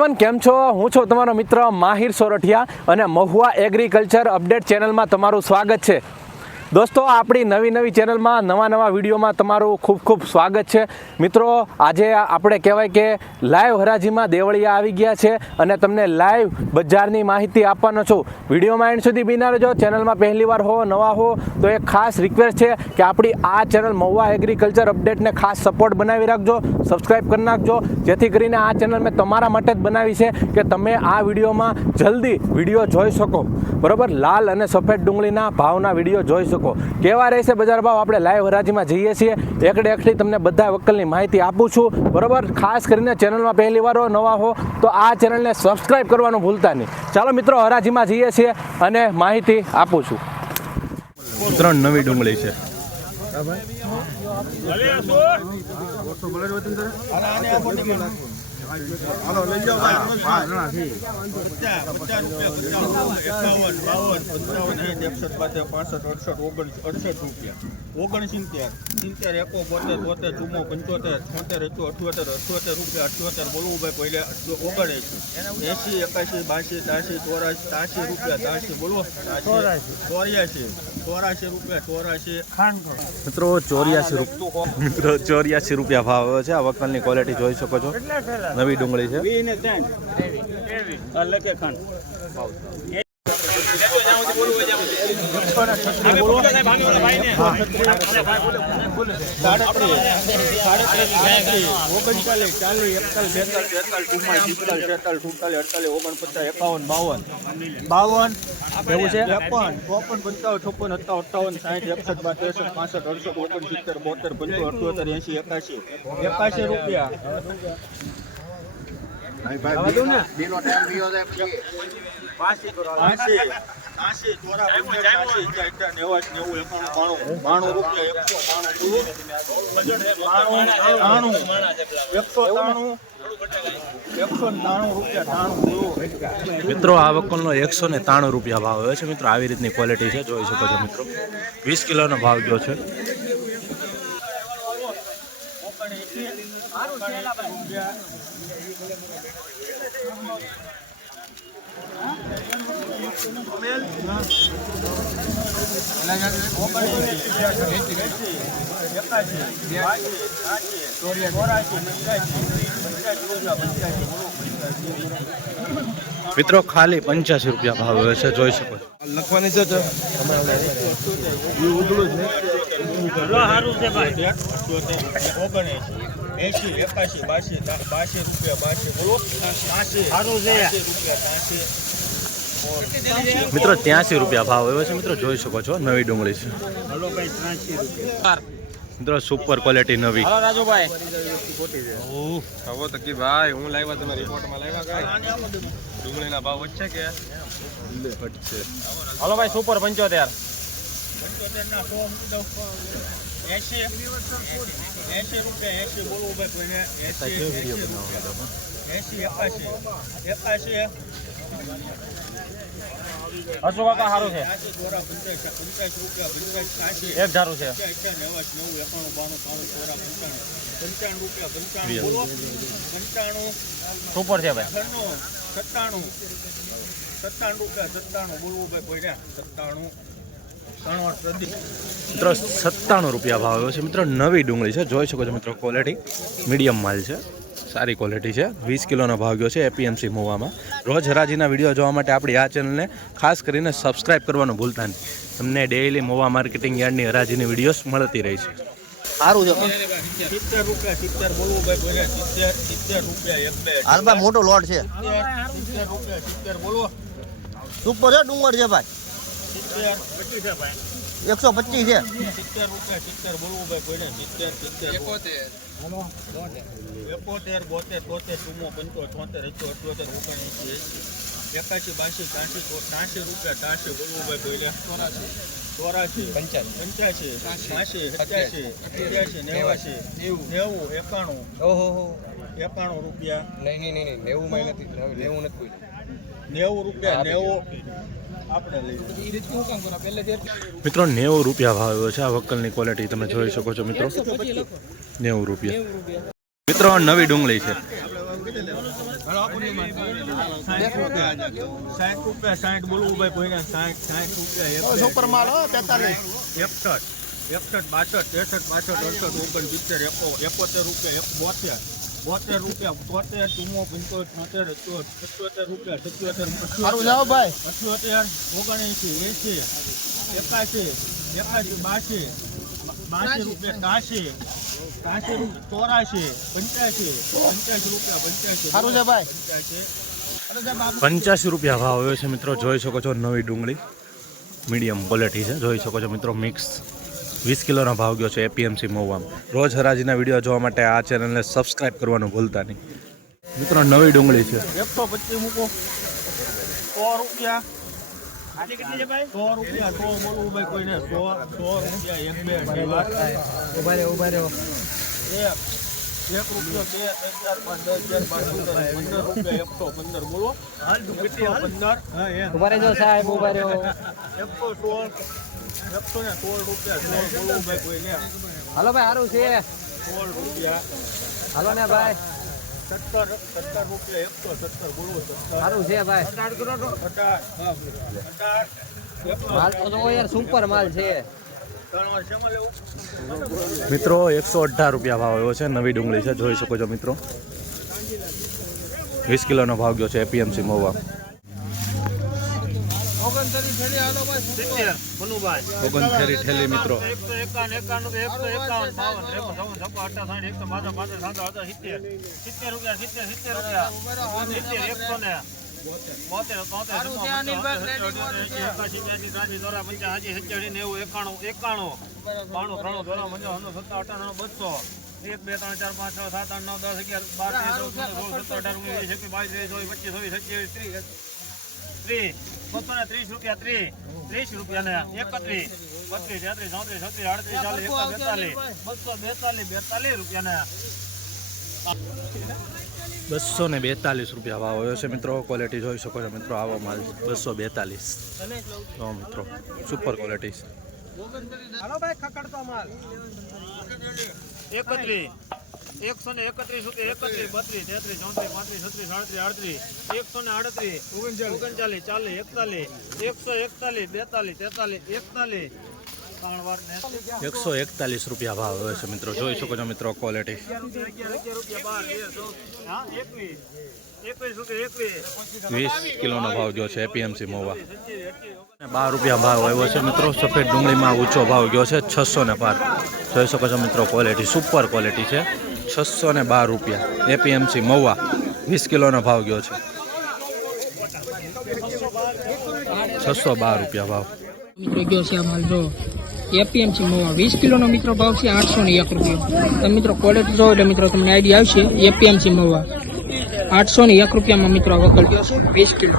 Everyone, કેમ છો? હું છું તમારો મિત્ર માહિર સોરઠિયા અને મહુવા એગ્રીકલ્ચર અપડેટ ચેનલમાં તમારું સ્વાગત છે. દોસ્તો, આપણી નવી ચેનલમાં નવા વિડીયોમાં તમારું ખૂબ સ્વાગત છે. મિત્રો, આજે આપણે કહેવાય કે લાઈવ હરાજીમાં દેવળિયા આવી ગયા છે અને તમને લાઈવ બજારની માહિતી આપવાનો છું. વિડીયોમાં એન્ડ સુધી બિના રહેજો. ચેનલમાં પહેલી વાર હો, નવા હો તો એક ખાસ રિક્વેસ્ટ છે કે આપણી આ ચેનલ મહુવા એગ્રીકલ્ચર અપડેટને ખાસ સપોર્ટ બનાવી રાખજો, સબસ્ક્રાઈબ કરી નાખજો, જેથી કરીને આ ચેનલ મેં તમારા માટે જ બનાવી છે કે તમે આ વિડીયોમાં જલ્દી વિડીયો જોઈ શકો. બરાબર, લાલ અને સફેદ ડુંગળીના ભાવના વિડીયો જોઈ શકો. કેવા રહેશે બજાર ભાવ? આપણે લાઈવ હરાજીમાં જઈએ છીએ, એકડી તમને બધા વકલની માહિતી આપું છું. બરાબર, ખાસ કરીને ચેનલમાં પહેલી વાર હો, નવા હો તો આ ચેનલને સબસ્ક્રાઈબ કરવાનું ભૂલતા નહીં. ચાલો મિત્રો, હરાજીમાં જઈએ છીએ અને માહિતી આપું છું. 3 નવી ડુંગળી છે. હાલો લઈ જાઓ ભાઈ. 50 રૂપિયા 69 બોલવું ભાઈ પહેલે 79 80 81 82 83 84 બોલવો 84 રૂપિયા. મિત્રો 84 રૂપિયા ભાવ આવે છે. આ વકલની ક્વોલિટી જોઈ શકો છો. નવી ડુંગળી છે. મિત્રો, આ વકલનો 193 રૂપિયા ભાવ આવે છે. મિત્રો, આવી રીતની ક્વોલિટી છે, જોઈ શકો છો. મિત્રો, 20 કિલોનો ભાવ ગયો છે. મિત્રો, ખાલી 85 રૂપિયા ભાવ આવે છે, જોઈ શકો છો. લખવાની છે મિત્રો. 83 રૂપિયા ભાવ આવ્યો છે. મિત્રો, જોઈ શકો છો. નવી ડુંગળી છે. મિત્રો, સુપર ક્વોલિટી નવી. રાજુભાઈ ભાઈ હું લાવ્યા, તમે રિપોર્ટમાં લાવ્યા ડુંગળીના ભાવ વચ્ચે કે હલો ભાઈ, સુપર 75 બોલવું ભાઈ. હસુ કાકા સારું છે. 1 ધારું છે. 95 સુપર છે ભાઈ. 97 બોલવું ભાઈ. 97 મિત્રો, 97 રૂપિયા ભાવ આવ્યો છે. મિત્રો, નવી ડુંગળી છે, જોઈ શકો છો. મિત્રો, ક્વોલિટી મીડિયમ માલ છે, સારી ક્વોલિટી છે. 20 કિલોનો ભાવ ગયો છે એપીએમસી મહુવામાં. રોજ હરાજીના વિડીયો જોવા માટે આપણી આ ચેનલને ખાસ કરીને સબસ્ક્રાઈબ કરવાનું ભૂલતા નહીં. તમને ડેઈલી મહુવા માર્કેટિંગ યાર્ડની હરાજીની વિડીયોઝ મળતી રહી છે. સારું છે. 70 રૂપિયા બોલવું ભાઈ. 70 રૂપિયા હાલ ભાઈ, મોટો લોટ છે. 70 રૂપિયા બોલો. સુપર છે, ડુંગર છે ભાઈ. 125 છે. 70 રૂપિયા બોલવું ભાઈ. 70 71 72 73 74 75 81 82 રૂપિયા. 80 બોલવું ભાઈ. 84 85 87 88 90 91 રૂપિયા. નહીં 90 નથી. 90 નથી. 90 રૂપિયા. 90 મિત્રો 90 રૂપિયા ભાવ આવ્યો છે. આ વકલની ક્વોલિટી તમે જોઈ શકો છો મિત્રો, 90 રૂપિયા. મિત્રો નવી ડુંગળી છે. ₹60 બોલવું ભાઈ કોઈને ₹60 સુપર માલ હો 43 61 61 62 63 65 68 69 70 71 રૂપિયા 72 73 સારું જાઓ ભાઈ 78 79 80 81 82 રૂપિયા 83 84 સારું છે ભાઈ 85 રૂપિયા ભાવ આવ્યો છે મિત્રો. જોઈ શકો છો નવી ડુંગળી મીડિયમ ક્વોલિટી છે. જોઈ શકો છો મિત્રો મિક્સ 20 કિલોનો ભાવ ગયો છે એપીએમસી મહુવામાં. રોજ હરાજીના વિડીયો જોવા માટે આ ચેનલને સબસ્ક્રાઇબ કરવાનું ભૂલતા નહીં મિત્રો. નવી ડુંગળી છે 125 મૂકો 100 રૂપિયા. આજે કેટલી છે ભાઈ? 100 રૂપિયા 100 બોલવું ભાઈ કોઈને 100 રૂપિયા 1 2 ઉભા રહ્યો 1 રૂપિયો 2 3 4 5 10 11 12 15 રૂપિયા 115 બોલો. 115 ઉભા રહેજો સાહેબ ઉભા રહ્યો 116 રૂપિયા 16 બોલવું ભાઈ કોઈને હાલો ભાઈ સારું છે 16 રૂપિયા. હાલો ને ભાઈ 17 રૂપિયા 117 બોલવું 17 સારું છે ભાઈ 18 માલ તો જો યાર સુપર માલ છે મિત્રો. 118 રૂપિયા ભાવ આવ્યો છે. નવી ડુંગળી છે. જોઈ શકો છો મિત્રો 20 કિલોનો ભાવ ગયો છે એપીએમસી મહુવા. 69 ઠેલી મિત્રો 230 રૂપિયા 30 રૂપિયા ને 31 32 33 34 38 રૂપિયા ને 242 રૂપિયા ભાવ આવ્યો છે મિત્રો. ક્વોલિટી જોઈ શકો છો મિત્રો. આવો માલ 242 જો મિત્રો સુપર ક્વોલિટી છે. 31 131 રૂપિયા 31 32 33 34 35 36 37 138 39 40 41 141 રૂપિયા ભાવ આવ્યો છે મિત્રો. જોઈ શકો છો મિત્રો ક્વોલિટી. 20 કિલોનો ભાવ ગયો છે એપીએમસી મહુવા. 12 રૂપિયા ભાવ આવ્યો છે મિત્રો. સફેદ ડુંગળીમાં ઊંચો ભાવ ગયો છે 605. જોઈ શકો છો મિત્રો ક્વોલિટી સુપર ક્વોલિટી છે. 612 રૂપિયા એપીએમસી મહુવા. 20 કિલોનો ભાવ ગયો છે 612 રૂપિયા ભાવ. મિત્રો ગયો છે આ માલ જો એપીએમસી મહુવા 20 કિલોનો મિત્રો ભાવ છે 801 રૂપિયા. તમે મિત્રો ક્વોલિટી જો એટલે મિત્રો તમને આઈડિયા આવશે. એપીએમસી મહુવા 801 રૂપિયામાં મિત્રો વકલ ગયો છે 20 કિલો.